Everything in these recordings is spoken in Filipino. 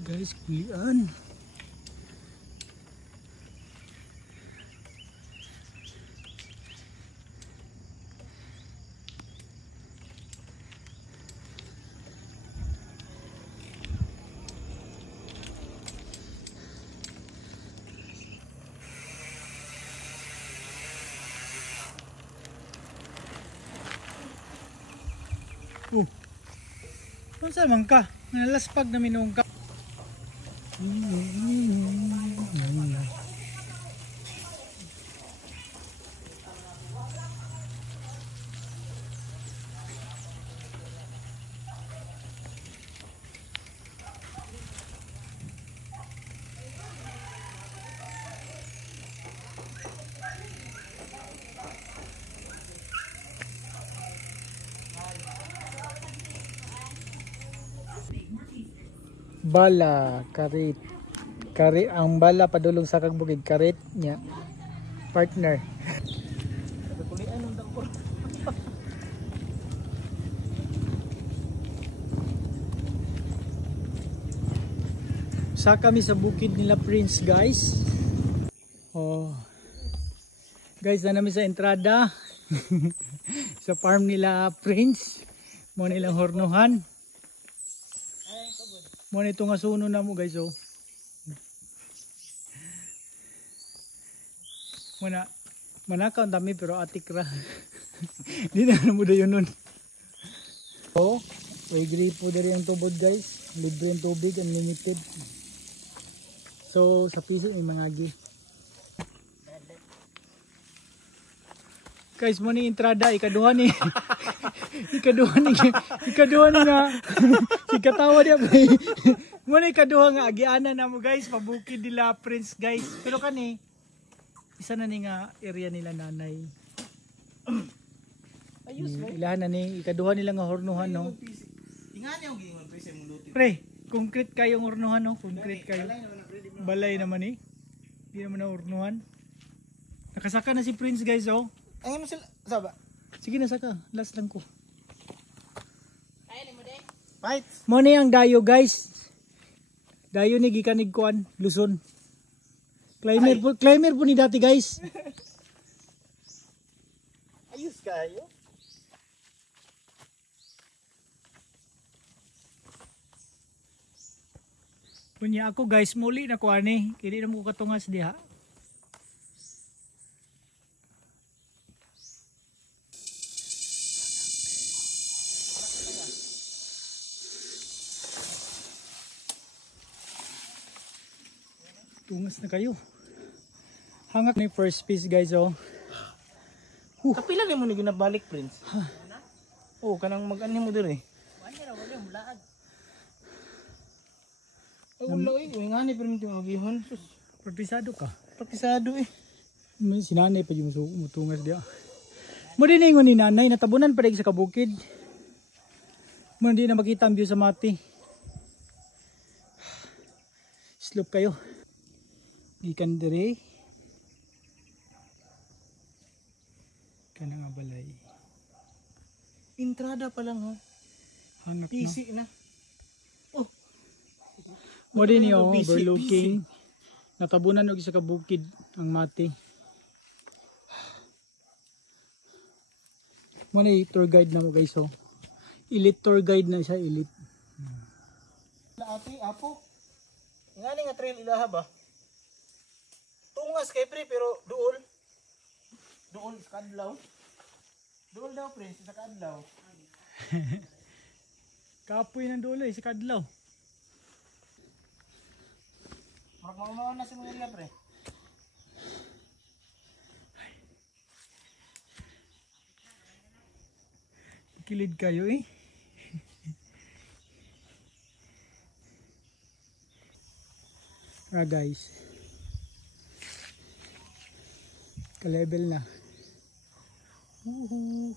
Guys, kulian. Unsa man ka? Nalaspag na minong ka. Bala, karit. Karit ang bala padulong sa kagbukid karit niya. Partner. Sa kami sa bukid nila Prince, guys. Oh. Guys, na namin sa entrada. Sa farm nila Prince. Mo nilang hornuhan. Mo nito nga suno na mo, guys, oh. Manakaw ang dami pero atik ra. Di na mo da yun nun. So, agree po dari ang tubod, guys. Libre ang tubig, unlimited. So, sa piso yung mga gi. Guys, mo ni entrada, ikaduha ni. ikaduha ni nga. Si katawa niya. Mo ni ikaduha nga, agianan na mo, guys. Pabukid nila Prince, guys. Pero kani, isa na ni nga area nila nanay. Ayos, ilahan na ni, ikaduha nila nga hornuhan, no? Ingani ang gingon Prince mo luti. Pre, concrete kayo ang hornuhan, no? Concrete kayo. Balay naman eh. Hindi naman na hornuhan. Nakasaka na si Prince, guys, oh. Ay mo sila saba. Sige na, saka. Last lang ko. Ay mo din. Fight. Mo ni ang dayo, guys. Dayo ni gikanig kuan, Luzon. Climber po ni dati, guys. Ayos kayo. Punya ako, guys, muli na kuan eh. Kini na mo katungas diha. Tungas na kayo. Hangak na yung first piece, guys, oh. Kapila ni mo ni ginabalik, Prince? Oh, kanang mag-ani mo dire. Wala ra wala mulaag. Ulo eh, ngani pero minti magihon. Sus, Praktisado ka. praktisado eh. Si nanay pa yung mutungas diya. Mo din ingon ni nanay, natabunan pa rin sa kabukid. Mo hindi na makita ang view sa mati. Slope kayo. Gikan dire. Kana nga balay. Entrada pa lang ha. Hangak no. PC na. Oh. Mo din yung Busy, overlooking. Natabunan og sa kabukid ang mati. Mo ni tour guide na mo, guys, oh. Elite tour guide na siya, elite. Ati apo. Ngani nga trail ilaha ba? Tungas kay pre pero duol. Duol sa kadlaw. Duol daw Prince sa kadlaw. Kapoy ng dulo eh, si Kadlaw. Magmamaon na si mga area pre. Kilid kayo eh. Guys. Ka-level na. Woohoo!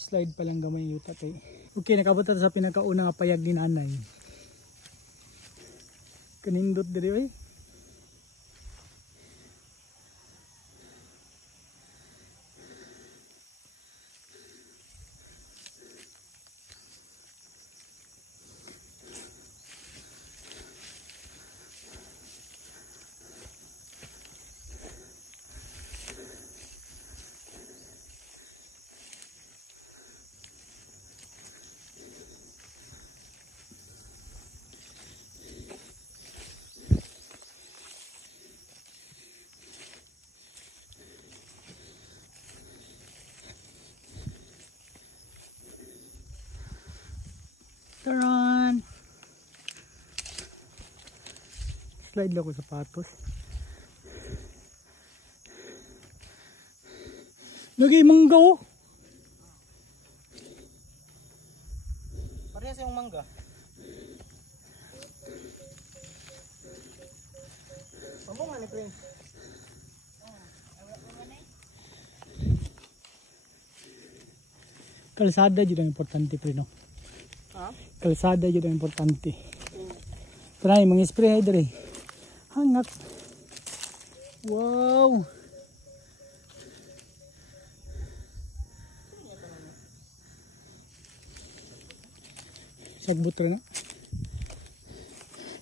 Slide pa lang gamay yung yuta eh. Okay, nakabot na sa pinakaunang payag ni nanay. Kanindot diri eh. Taran! Slide lang ko sapatos. Lagi mangga oh! Parehas yung mangga. Pamunga ni Prince. Kalsada jud ang importante pre no. Ha? Kalsada jud ang importante. Try mga spray dire. Hangat. Wow. Sagbot re no.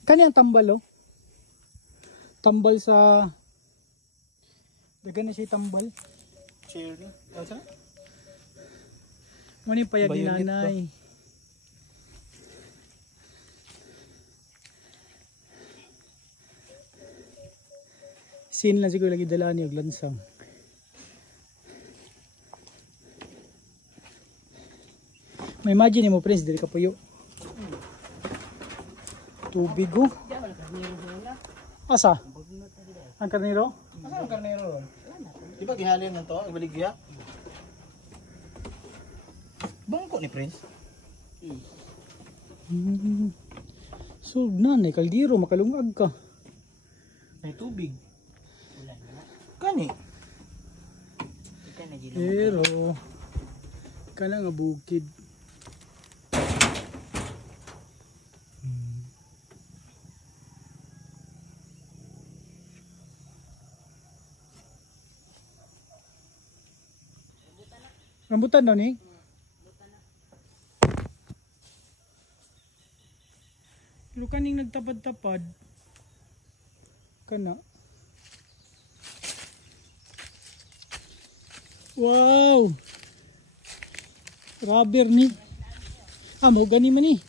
Kani ang tambal oh. Tambal sa dagan na siya tambal. Cherry. Ano sa? Mani payag ni Bayonet nanay. Sin lang siguro lagi dala niya og lansang. May imagine mo Prince diri ka puyo. Tubig oh. Asa? Ang karnero? Asa ang karnero ron? Di ba gihalin ng to? Ibaligya? Bangko ni Prince? So na, kaldiro, makalungag ka. May tubig. Kani? Pero, kana nga bukid. Rambutan daw ni? Pero kaning nagtapad-tapad kana. Wow! Rubber ni. Ah, mau gani man ni.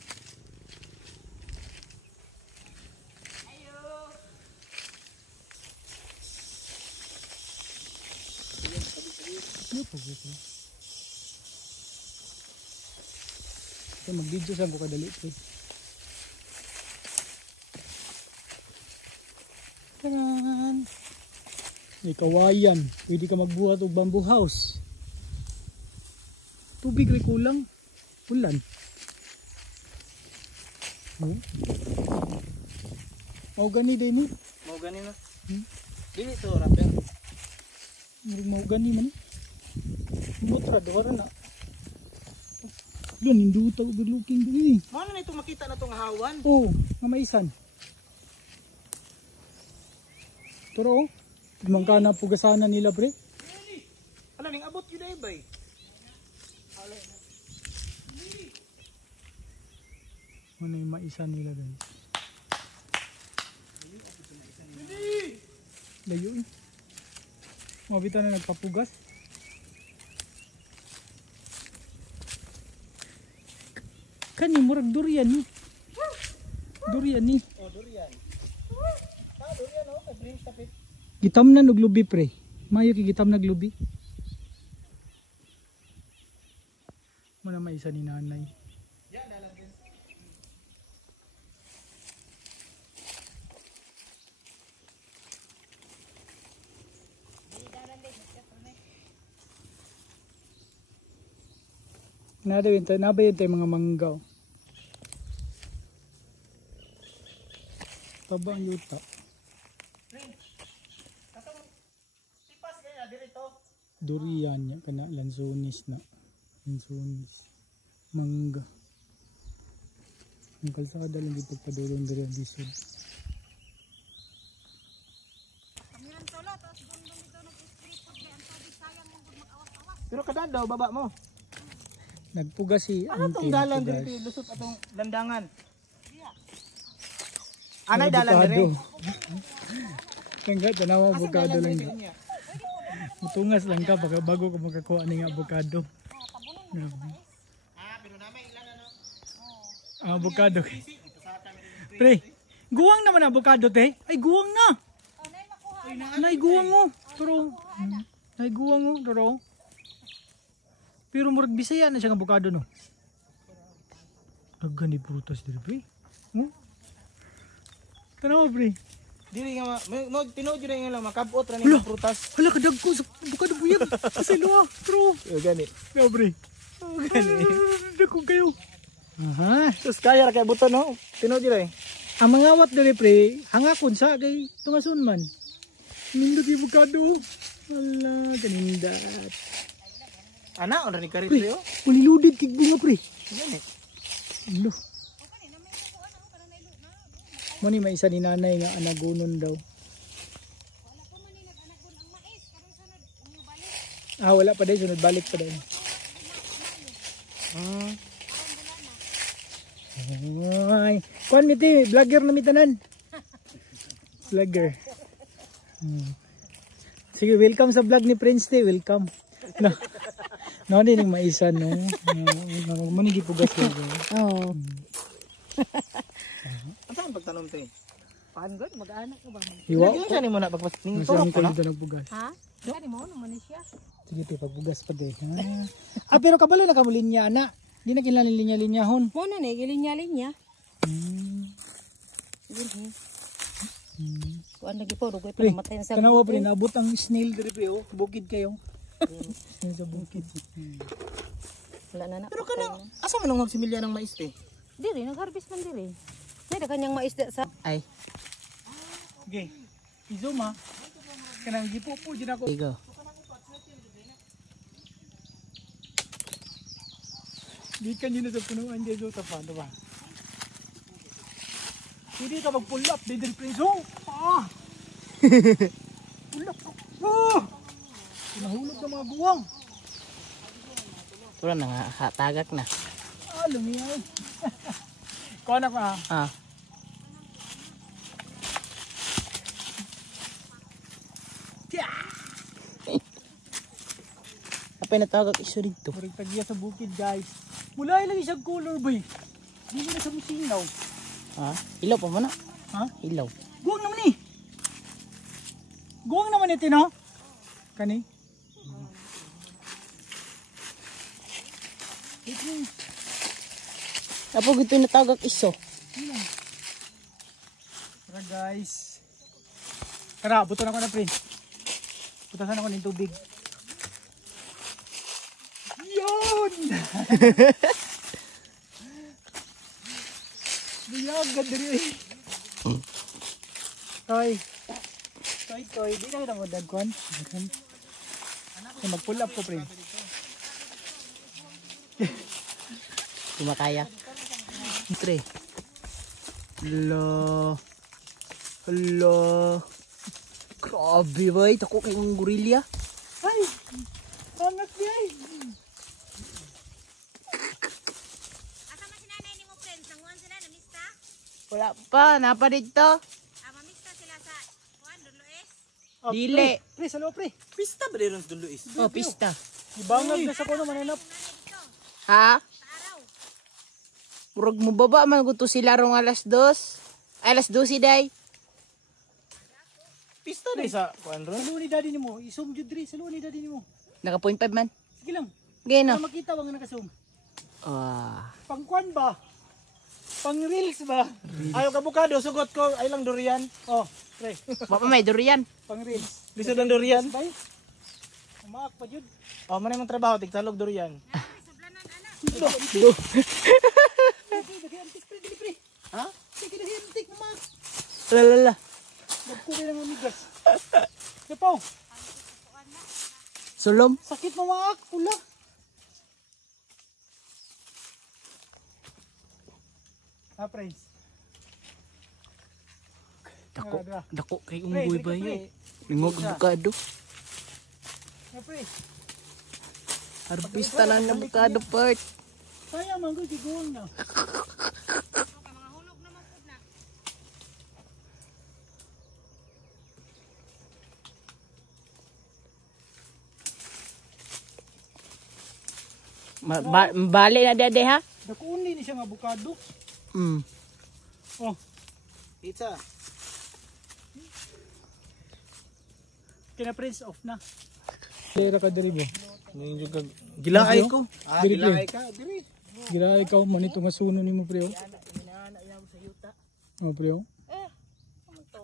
So, mag-video saan ko kadali ito. Taran! May kawayan. Pwede ka magbuhat o bamboo house. Tubig rin kulang. Ulan. Oh. Mau gani din ni. Mau gani na? Dili to rapper. Mau gani man. Mutra dawara na. Doon, hindi ito good looking dili. Ano na ito makita na itong hawan? Oh, nga maisan. Pero oh, tigmangka na pugasanan nila pre. Ala, ning abot yun ay bay. Ano yung maisan nila guys. Layo eh. Mabita na nagpapugas. Kani murag durian ni. Durian ni. Oh, durian. Durian oh, kay Prince tapit. Gitam na nuglubi pre. Mayo kay gitam naglubi. Muna maisa ni nanay. Yan dalan din. Nabayin tayo mga manggaw. Taba ang yuta. Katong tipas kaya dirito. Durian niya kana lansones na. Lansones. Mangga. Ang kalsada lang dito padulong diri ang bisod. Pero kada daw baba mo. Nagpuga si Ano auntie. tong dalan diri lusot atong landangan? Anay dalan diri. Tangga tanawa avocado lang. Niya. Mutungas lang ka bago ka makakuha ning avocado. Pero namay ilan ano? Ang avocado. Pre, guwang naman ang avocado te. Ay guwang na. Nay guwang mo. Pero nay guwang mo, pero murag Bisaya na siya ng avocado no. Daghan ni prutas diri pre. Hmm? Tanaw pre. Dili nga tinuod jud nga lang makabot ra ni prutas. Hala kadagko sa bukad buyag. Kasi luwa. True. Yo gani. Yo pre. Gani. Dagko kayo. Aha. Sus kaya ra kay buton no. Tinuod jud eh. Ang mga wat diri pre, hangakon sa kay tungason man. Nindot yung bukado. Hala, kanindat. Ana ora ni kari pre oh. Uliludid kig bunga pre. Gani. Ano? Mani may isa ni nanay nga anagunon daw. Wala pa din, sunod balik pa din. Ay, kuan miti, vlogger na mitanan. Vlogger. Sige, welcome sa vlog ni Prince T, welcome. No, din yung maisa no. Manigi pugas ko. Oo. Asa ang pagtanom te? Paan gud mag-anak ka ba? Hiwa. Lagi lang mo na pagpasning Masang turok ka ko no. dito nagpugas. Ha? Gani mo naman ni siya. Sige, pe, pagpugas pa din. Pero kabalo na kamo linya, ana. Di na kinala linya-linyahon. Mo na ni gilinya-linya. Kuan lagi po rugoy pa Pre, namatay na sa. tanawa pre, naabot ang snail diri pre, oh. Bukid kayo. Snail sa bukid. Wala na na. Pero kana asa man ang magsimilya ng mais te? Diri nag-harvest man diri. Nay da kanyang maisda sa. Ay. Okay. Izom ha. Kanang gipupo dyan ako. Igo. Di ka nyo na sa punuan dyan so sa paano ba? Hindi ka mag-pull up, Didel Prince. Oh! Pull up! Pinahulog ng mga guwang. Tura na nga tagak na. Lumiyaw. Kuha na ka. Apay na tagak iso dito. Murag tagya sa bukid guys. Mula ilang isang color ba eh. Hindi mo na sa musinaw. Ilaw pa mo na. Ilaw. Guwang naman eh. Guwang naman ito no? Kani? Apo gito na tagak iso. Tara guys. Tara, buton ako na pre. Butasan ako ng tubig. Yun! Buyagad rin. Toy. Di na kita mo dagkon. Mag-pull up ko pre. Kumakaya. Tre. Hello. Grabe ba? Tako kayong gorilya. Ay! Angat niya eh. Asa man si nanay ni mo friends, nanguhan sila na mista? Wala pa. Napa dito? Mamista sila sa kuan Dulues. Dili. Pre, sa loob pre. Pista ba rin sa Luis? Oh, pista. Ibangag na sa kuno mananap. Ha? Murag mo baba man gusto sila rong alas 2. Alas 12 day. Pista day sa kuan Sa ron. loob ni daddy ni mo. I-zoom jud diri sa loob ni daddy ni mo. Naka 0.5 man. Sige lang. Gano? Para makita ba nga naka-zoom. Ah. Pang-kuan ba? Pang-reels ba? Ayaw ka bukado sugot ko ay lang durian. Oh, pre. Papa may durian. Pang-reels. Lisod ang durian. Bay. Umaak pa jud. Oh, man man trabaho tigtalog durian. Antik pre, dili pre. Ha? Sige na antik mo. Lalala. Nagkuwi ng amigas. Dapaw, Sulom. sakit mo maak, pula. Prince. Dako kay unggoy ba yun? Lingog bukado. Pre. Harvest na ng bukado part. Sayang man ko giguon na. Mga hulog naman pud na. Bali na dede ha? Dakuon ni siya nga bukado. Oh, Pizza. kina Prince off na. Dira ka diri mo. Gilaay ko. Diri, Gilaay ka. Diri. Gira ikaw man ito nga suno nimo pre. Inaana yaw sa yuta. Oh pre. Ano to?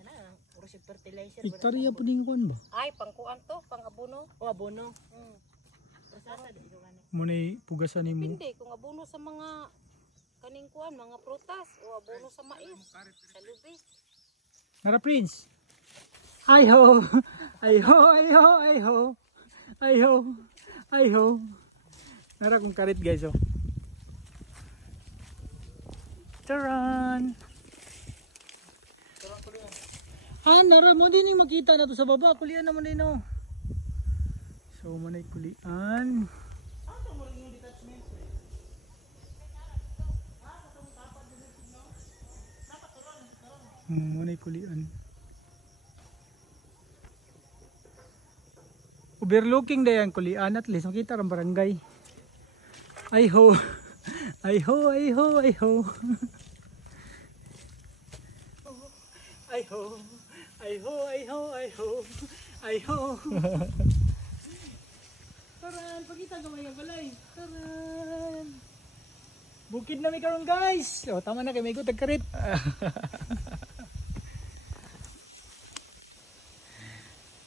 Ana, puro si fertilizer. Hektarya po din kuan ba? Ay, pangkuan to, pang-abono. O abono. Rasasa di ko gani. Munay pugasan nimo. Hindi, kung abono sa mga kaning kuan, mga prutas o abono sa mais, sa lubi. Nara Prince. Ay ho. Ay ho, ay ho, ay ho. Ay ho. Ay ho. Nara kong karit guys oh. Taran. Ah, nara mo din yung makita na to sa baba. Kulian naman din oh. So manay kulian. Manay kulian. Overlooking na yan kulian, at least makita ang barangay. Ay ho. Ay ho, ay ho, ay ho. Ay ho. Ay ho, ay ho, ay ho. Ay ho. Taran, pakita gamay ang balay. Taran. Bukid na may karon guys. O tama na kay may gutag karit.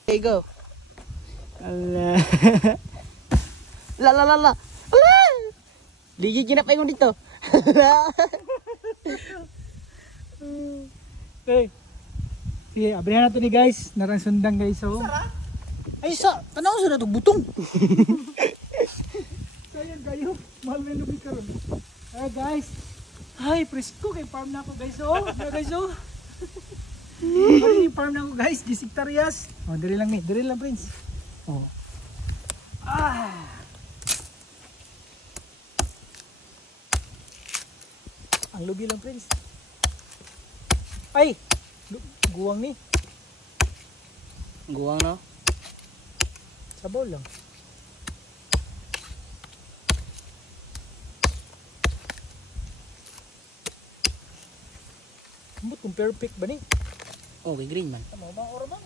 Okay, go. Ala. La. Ligid ginap ay mo dito. Okay. Sige, abrihan natin ni guys. Narang sundang guys oh. Ay sa, tanaw sa natong butong. Sayang kayo. Mahal may lubi karon. Ay guys. Ay, presko kay farm na ako guys oh. Guys oh. Ay, farm na ako guys, 10 hectares. Oh, diri lang ni, diri lang Prince. Oh. Ah. Ang lubi lang Prince. Ay, guwang ni. Guwang no. Sabaw lang. Ambot kung perfect ba ni? Okay, green man. Tama ba ora man?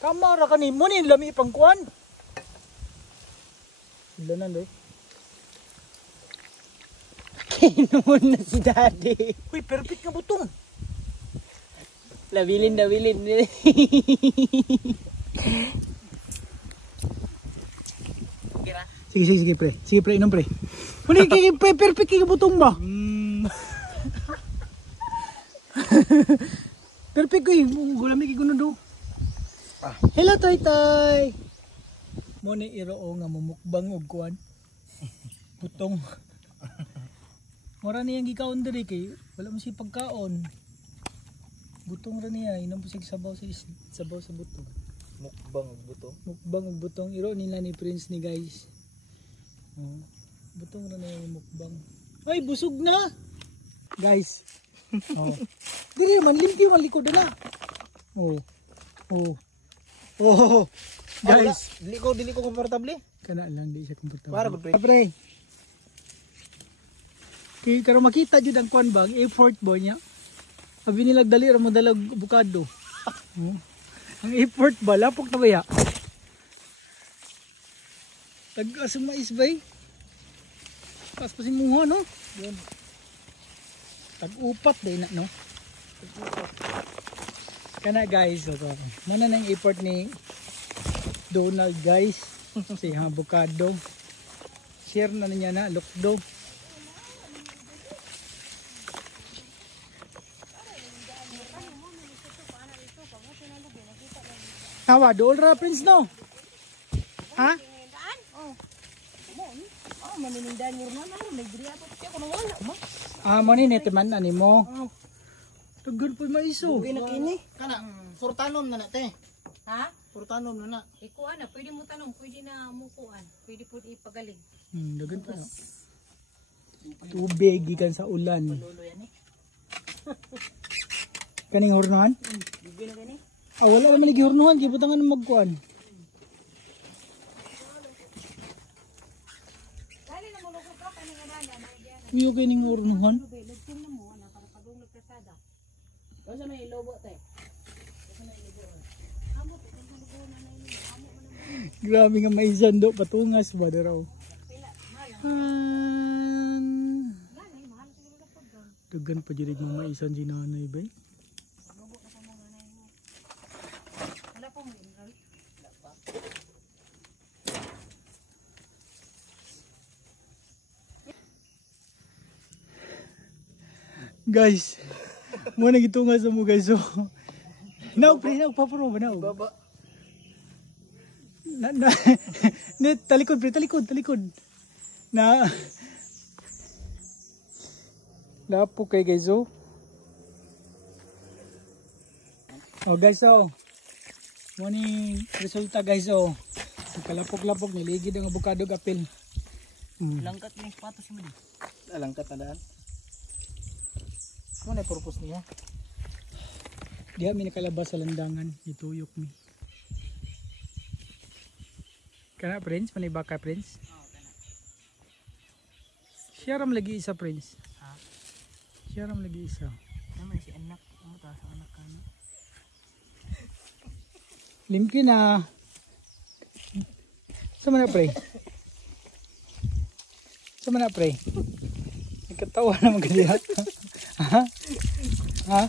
Kamara ka ni mo ni lami pang kuan. Ilanan doy. Kinuon na si daddy. Uy, perfect nga butong. Dawilin. Sige pre. Sige pre, inom pre. Muni kay perfect kay butong ba? Perfect ko gulami kay kuno do. Hello Toy. Mo ni iroo nga mumukbang og kuan. Butong. Mora niyang gikaon diri kay wala man si pagkaon. Butong ra niya inom sig sabaw sa butong. Mukbang og buto. Mukbang og butong iro nila ni Prince ni guys. Oh. Butong ra niya mukbang. Ay busog na. Guys. Oh. Dili man limti man likod na. Oh. Guys, Dili ko komportable. kana lang di siya komportable. Para good pre. Pre. Kaya karon makita jud ang kuan bag, effort boy niya. Abi nila dali ra mo dalag bukado. Oh. Ang effort ba lapok na ba ya? Tagas mais bay. Pas pa si muha no. Yan. Tag-upat din na no. Kana guys, so mana nang effort ni Donald guys. Si avocado. Share na niya na lukdo. Hawa, dool ra Prince no? Ha? Maninindan mo naman, may griya to. Kaya kung wala mo. Ah, mo ni netiman ani mo. Tugod po maiso. Pinakini. Kana furtanom na nate. Ha? Furtanom na na. Ikuan na, pwede mo tanong, pwede na mukuan. Pwede po ipagaling. Dagan pa na. Tubig gikan sa ulan. Lolo yan eh. Kaning hornahan? Bibi na gani. Ah, wala man lagi hornahan, gibutangan magkuan. Iyo kaning hornahan. Kasi may lobo te. Grabe nga maisan do patungas ba daraw. Dugan pa dyan mamaisan si nanay ba? Guys, mo na gitunga sa mo guys. So, hinaog pre, hinaog papuro ba na? Baba. Net, talikod pre, talikod. Lapo kay guys oh. Oh guys oh. Mo ni resulta guys oh. Kalapog-lapog niligid ang avocado apil. Langkat ni patos mo di. Langkat tandaan. Ano na purpose niya? Diha mi nakalabas sa landangan, ituyok mi. Kana Prince, maniba ka Prince? Oo, kana. Siya ram lagi isa Prince. Ha? Siya ram lagi isa. Naman si anak, ano ta sa anak ka na? Limki na. Sama na pre. Sama na pre. Nagkatawa naman kaya. Ha? Ha?